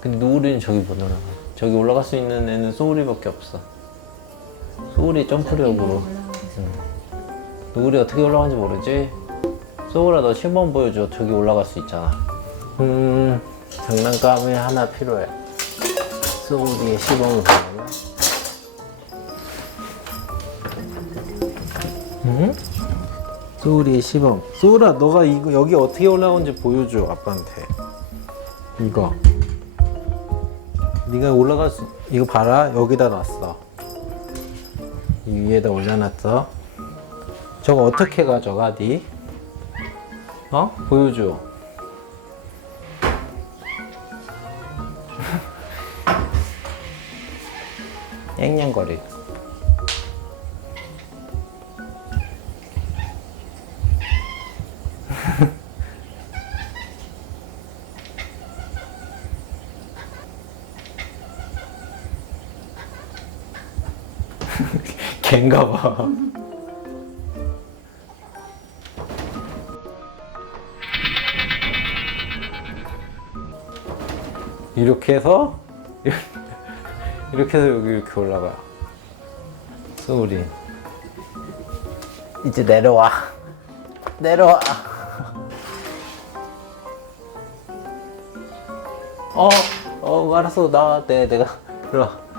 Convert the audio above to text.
근데 노을이는 저기 못 올라가. 저기 올라갈 수 있는 애는 소울이밖에 없어. 소울이 점프력으로. 노을이 어떻게 올라가는지 모르지? 소울아 너 시범 보여줘. 저기 올라갈 수 있잖아. 음 장난감이 하나 필요해. 소울이의 시범을 보려면. 응? 소울이의 시범. 소울아 너가 이거 여기 어떻게 올라오는지 보여줘 아빠한테. 이거. 네가 올라갈 수 이거 봐라 여기다 놨어. 이 위에다 올려놨어. 저거 어떻게 가져가 니? 어? 보여줘. 냥냥거리. 걘가 봐. 이렇게 해서 이렇게 해서 여기 이렇게 올라가. 소울이 이제 내려와. 내려와. 어, 어, 알았어. 나, 내, 내가 들어.